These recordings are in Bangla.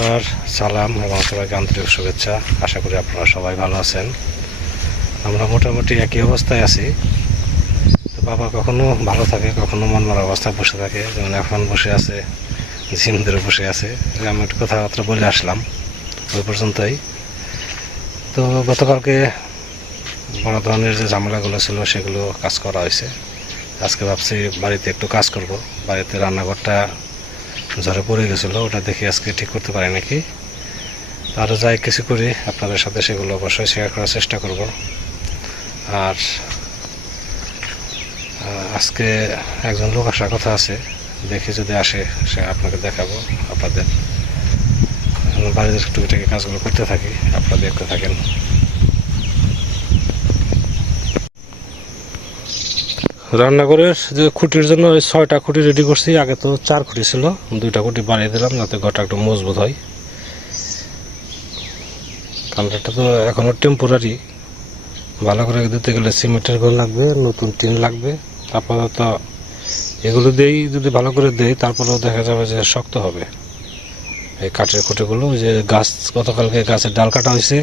নমস্কার, সালাম এবং সবাইকে আন্তরিক শুভেচ্ছা। আশা করি আপনারা সবাই ভালো আছেন। আমরা মোটামুটি একই অবস্থায় আছি। তো বাবা কখনো ভালো থাকে, কখনো মন মারা অবস্থায় বসে থাকে। যেমন এখন বসে আছে ঝিম ধরে বসে আছে। আমি একটু কথাবার্তা বলে আসলাম, ওই পর্যন্তই। তো গতকালকে বড় ধরনের যে ঝামেলাগুলো ছিল, সেগুলো কাজ করা হয়েছে। আজকে ভাবছি বাড়িতে একটু কাজ করব। বাড়িতে রান্নাঘরটা ঝরে পড়ে গেছিল, ওটা দেখে আজকে ঠিক করতে পারি নাকি? আরও যাই কিছু করি, আপনাদের সাথে সেগুলো অবশ্যই শেয়ার করার চেষ্টা করব। আর আজকে একজন লোক আসার কথা আছে, দেখে যদি আসে, সে আপনাকে দেখাবো, আপনাদের বাড়িতে টুকিটাকি কাজগুলো করতে থাকি, আপনারা দেখতে থাকেন। রান্নাঘরের যে খুঁটির জন্য ওই ছয়টা খুঁটি রেডি করছি। আগে তো চার খুঁটি ছিল, দুইটা খুঁটি বাড়িয়ে দিলাম যাতে ঘরটা একটু মজবুত হয়। কালারটা তো এখনও টেম্পোরারি ভালো করে দিতে গেলে সিমেন্টের ঘর লাগবে, নতুন টিন লাগবে। আপাতত এগুলো দিয়েই যদি ভালো করে দেই, তারপরেও দেখা যাবে যে শক্ত হবে। এই কাঠের খুঁটিগুলো যে গাছ, গতকালকে গাছের ডাল কাটা হয়েছে।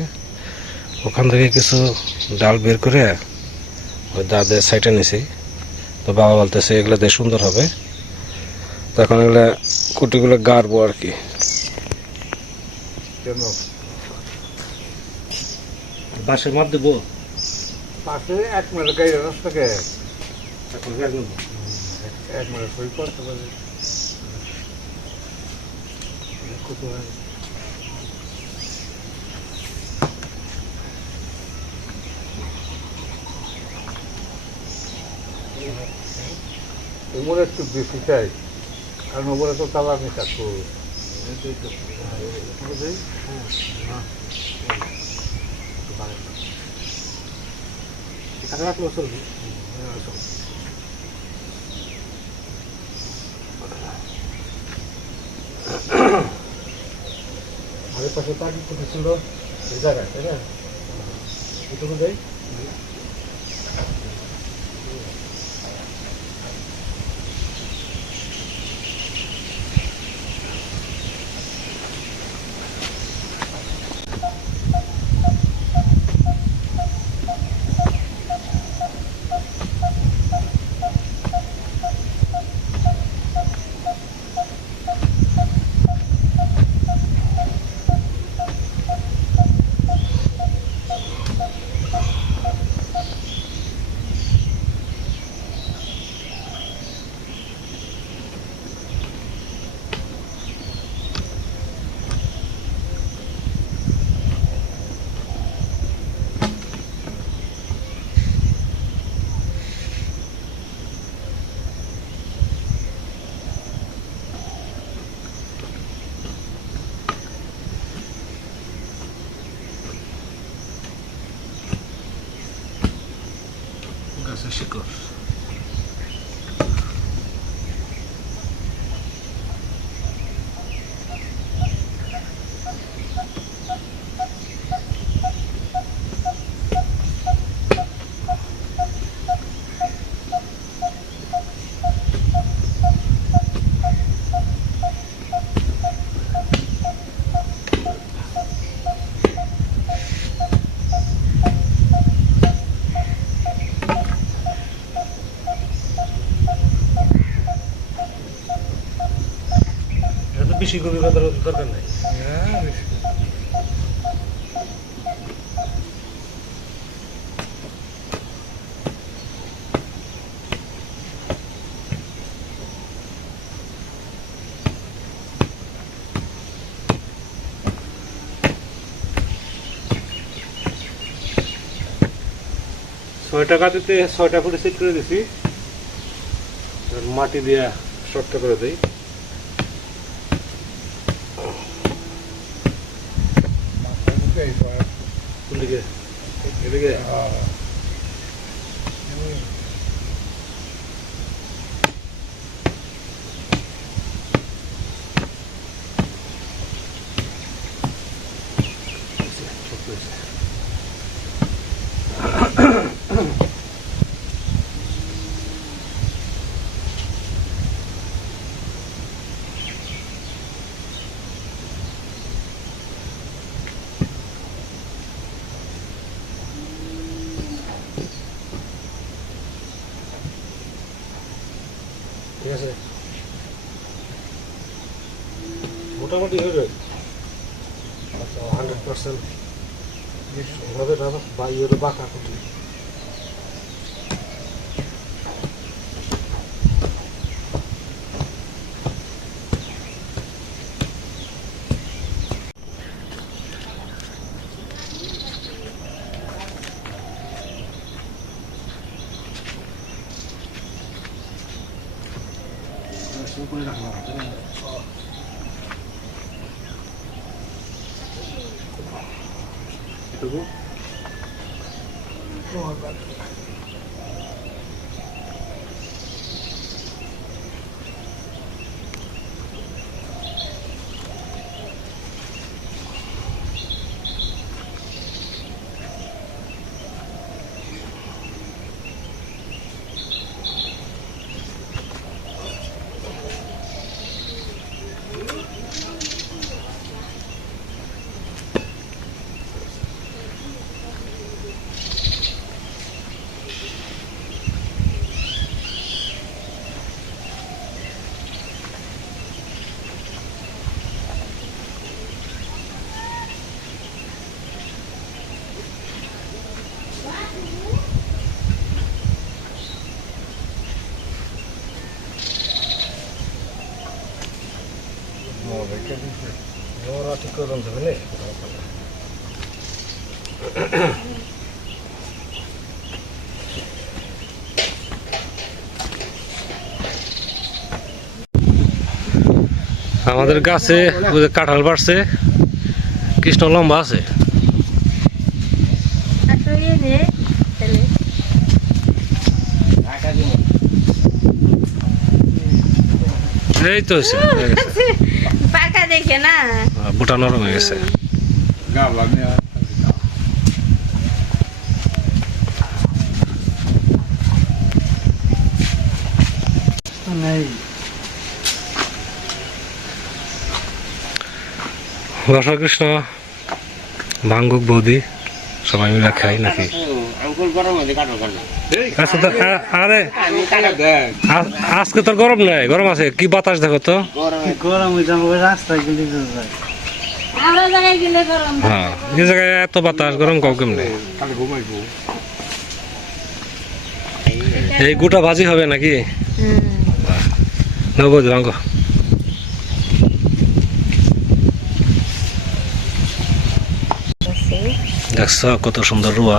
ওখান থেকে কিছু ডাল বের করে ওই দাদের সাইডে নিছি। তো বাবা বলতেছে এগুলো দিয়ে সুন্দর হবে। তখন এগুলো কুটিগুলো গাড়বো আর কি। কেন? বাঁশের মাপ দেবো? এক মিনিট গাড়ি রাস্তাকে এক মিনিট কত ওমরে একটু বেশি চাই কারণ ওপরে তো তালা আমি রাখলেও চলবে। আগের পাশে তাকি ছিল এই জায়গায় তাই না? এটুকু দেয় গাছের শিকড় বেশি গভীরতার দরকার নাই। ছয়টা কাটিতে ছয়টা করে সেট করে দিছি। মাটি দিয়ে শক্ত করে দিই। এই তো আর- কোন দিকে এদিকে হ্যাঁ। শক্ত হয়েছে। ঠিক আছে মোটামুটি হয়ে যায় আচ্ছা হান্ড্রেড পার্সেন্ট এভাবে রাখো বা ইয়ে বাঁকা কুটি করে রাখলাম 그리고 또 할까요? আমাদের গাছে কাঁঠাল বাড়ছে। কৃষ্ণ লম্বা আছে। এই তো পাকা দেখে না। নরম হয়ে গেছে। নেই। রসা কৃষ্ণ ভাঙ্গুক বৌদি সবাই মিলে খাই নাকি? আচ্ছা আরে আজকে তোর গরম নাই গরম আছে কি বাতাস দেখো তো? গরম রাস্তায় গেলে যায়। আমরা জায়গায় গেলে গরম। হ্যাঁ এই জায়গায় এত বাতাস গরম কাউ কেমনে? এই গোটা ভাজি হবে নাকি? হুম নেব বৌদি ভাঙ্গো আছে। দেখছ কত সুন্দর রুয়া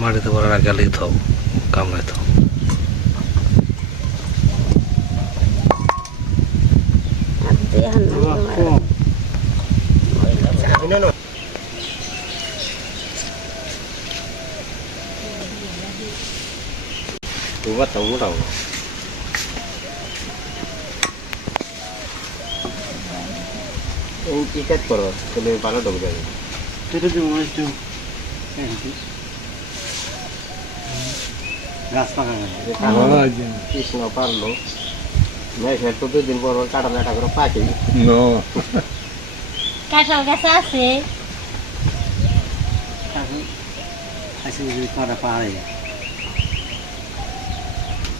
মাটিতে পড়ার আগে গালি থাও কামড়াই থাও আর তুই এখন না তোমার তুবা তো মোটাও এই টিকেট করো তাহলে ভালো মনে হচ্ছে গাছ পাকা কৃষ্ণ পারল মেঘের তো দুদিন পর পর কাটা মেটা করে পাখি কাঁঠাল গাছ আছে কাটা পাহাড়ে আগে তোমার বৃষ্টি কৌতো হয়ে যাব খাইতে সাধ্য হবে কেউ গাছ কিনা উঠছে নাকি একবার এই যে এন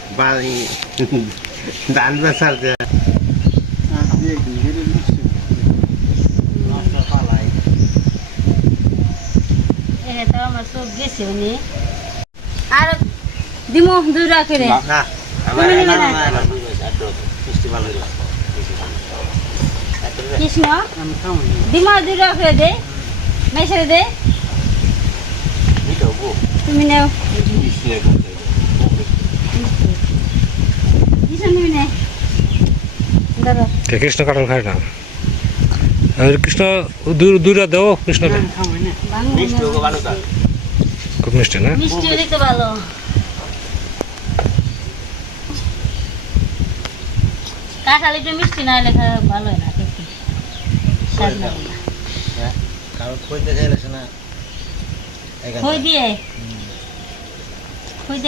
বাড়ি। ধান বেচার যে আমার চোখ গেছে উনি আর দিমো দুরা করে। কৃষ্ণ দিমো দুরা করে দে। মেসে দে। তুমি নেও। কে কৃষ্ণ খায় না? আর কৃষ্ণ দেও কৃষ্ণ হ্যাঁ, খুব মিষ্টি না? ভালো। কাঁঠাল একটু মিষ্টি না ভালো না কারণ না। দিয়ে?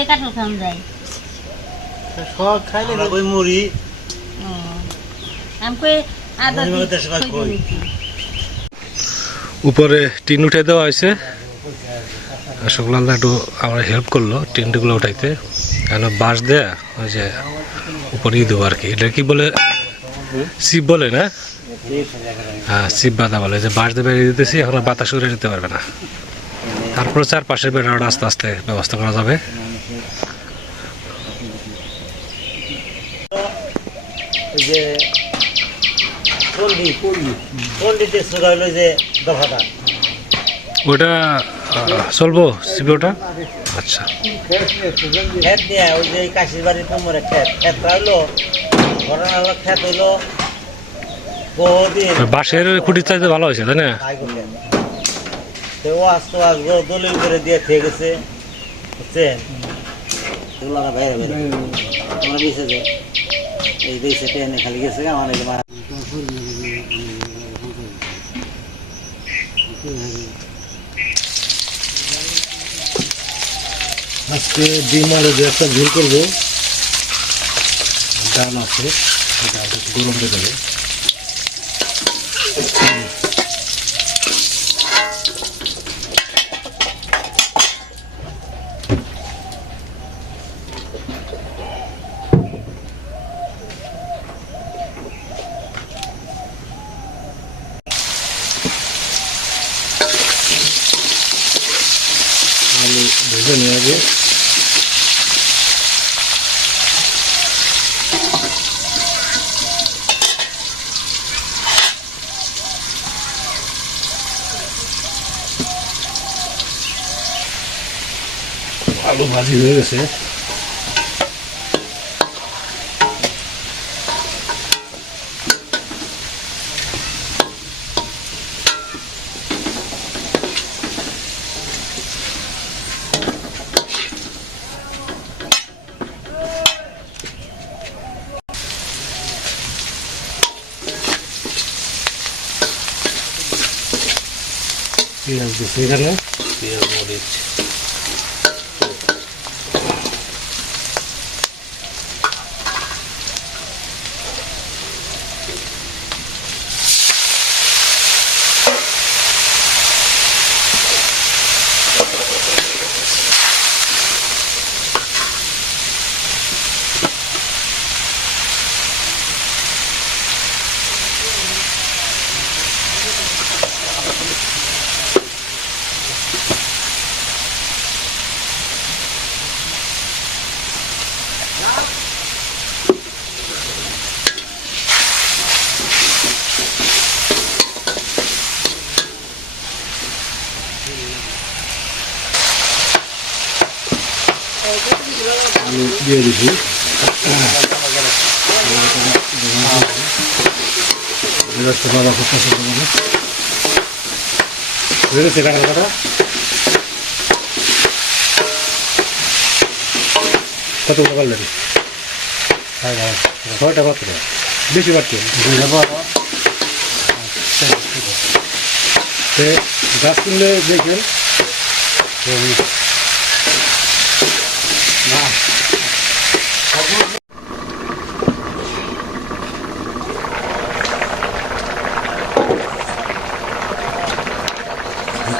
কাঁঠাল খাওয়া যায়। সব খাইলে ওই মুড়ি ও আদা মনে। উপরে টিন উঠে দেওয়া হয়েছে। শুক্লাল একটু আমার হেল্প করল টিনগুলো উঠাইতে। কেন বাঁশ দেয়া ওই যে উপরে দেবো আর কি। এটা কি বলে? শিব বলে না? হ্যাঁ শিব বাধা বলে। যে বাঁশ দিয়ে বেরিয়ে দিতেছি এখন বাতাস উড়ে দিতে পারবে না। তারপরে চারপাশের বেড়াটা আস্তে আস্তে ব্যবস্থা করা যাবে। যে পন্ডিত পন্ডিতের সুরা যে দফাটা। ওটা চলবো শিব ওটা আচ্ছা। খেত নিয়ে ওই যে কাশির বাড়ির কোমরে খেত খেত হইল ঘটনা হলো খেত বহুদিন। বাঁশের খুঁটির চাইতে ভালো হয়েছে তাই না? ও আসতো দলিল করে দিয়ে থেকে গেছে। বুঝছেন? এগুলো বাইরে বাইরে। আমরা বেঁচে যায় এই বেঁচে ট্রেনে খালি গেছে আমার এই যে মারা আজকে ডিম আলু দিয়ে একটা ঝোল করব ডাল আছে এটা একটু গরম দিয়ে দেবে আলু ভেজে নিয়ে যাবে আলু ভাজি হয়ে গেছে পেঁয়াজ দিচ্ছে এখানে পেঁয়াজ মরিচ দিয়ে কাটা কত টাকা পারলেন ছয়টা পাত্র বেশি পাত্র গাছ কিনলে দেখবেন।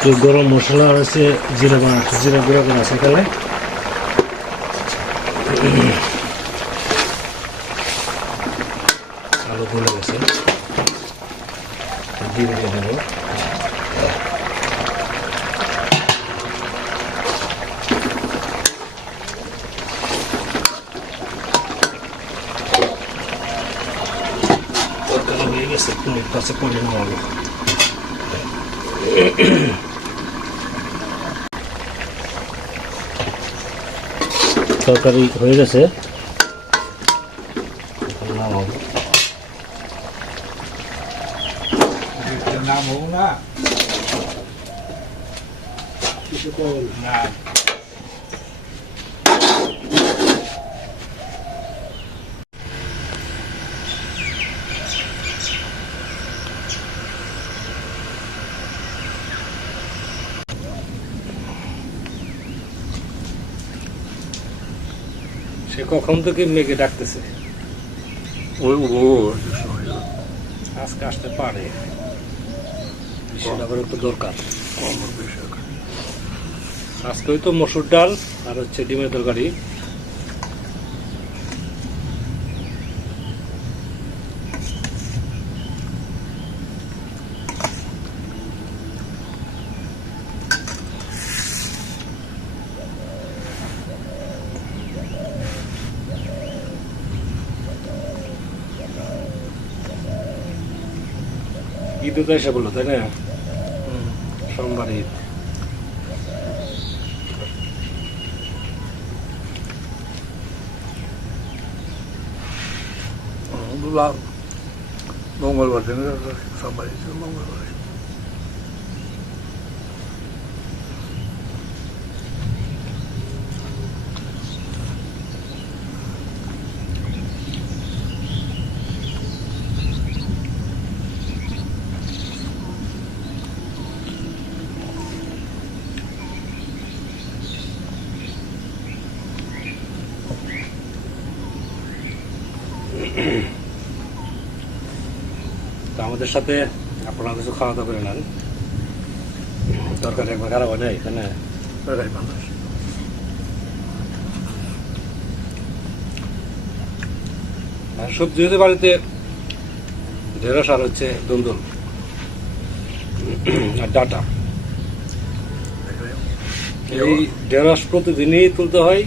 একটু গরম মশলা আছে জিরা জিরা গুঁড়া করা আছে এখানে। আলু গলে গেছে। দিয়ে গেছে একটু কাছে করে নেওয়া হলো তরকারি হয়ে গেছে। নাম হোক না সে কখন থেকে মেঘে ডাকতেছে? ও ও আজকে আসতে পারে। সেটা করে একটু দরকার আজকে ওই তো মসুর ডাল আর হচ্ছে ডিমের তরকারি। ঈদ এসে বলল তাই না? সোমবার ঈদ। মঙ্গলবার দিন সবাই মঙ্গলবার। আমাদের সাথে আপনারা কিছু খাওয়া দাওয়া করে নেন। তরকারি একবার খারাপ হয় নাই তাই না বেড়াই মানুষ আর সবজি হতে বাড়িতে ঢেঁড়স আর হচ্ছে দুন্দুল আর ডাটা। এই ঢেঁড়স প্রতিদিনই তুলতে হয়,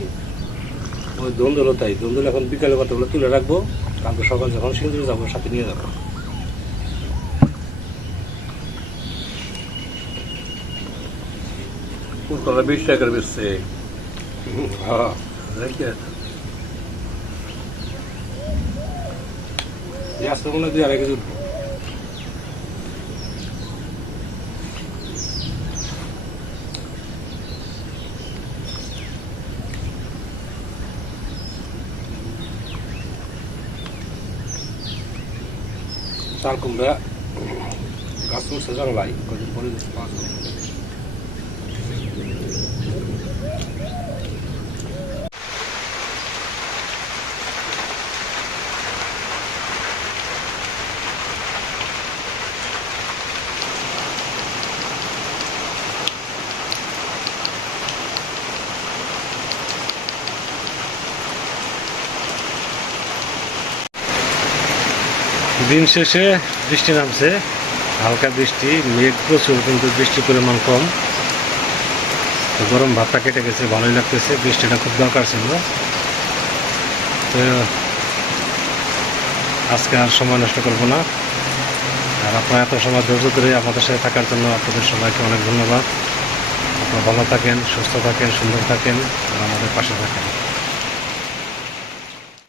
ওই দুন্দুলও তাই। দুন্দুল এখন বিকালে কথা বলে তুলে রাখব, কালকে সকাল যখন সিঁদুরে যাব, সাথে নিয়ে যাব। পুরতলা বিশ টাকার বেচছে হ্যাঁ দেখি এই আজকে মনে হয় দুই আড়াই কেজি উঠবো। চাল কুমড়া গাছ উঠছে জানো দিন শেষে বৃষ্টি নামছে। হালকা বৃষ্টি, মেঘ প্রচুর, কিন্তু বৃষ্টির পরিমাণ কম। গরম ভাতটা কেটে গেছে, ভালোই লাগতেছে। বৃষ্টিটা খুব দরকার ছিল। তো আজকে আর সময় নষ্ট করব না। আর আপনারা এত সময় ধৈর্য ধরে আমাদের সাথে থাকার জন্য আপনাদের সবাইকে অনেক ধন্যবাদ। আপনারা ভালো থাকেন, সুস্থ থাকেন, সুন্দর থাকেন, আর আমাদের পাশে থাকেন।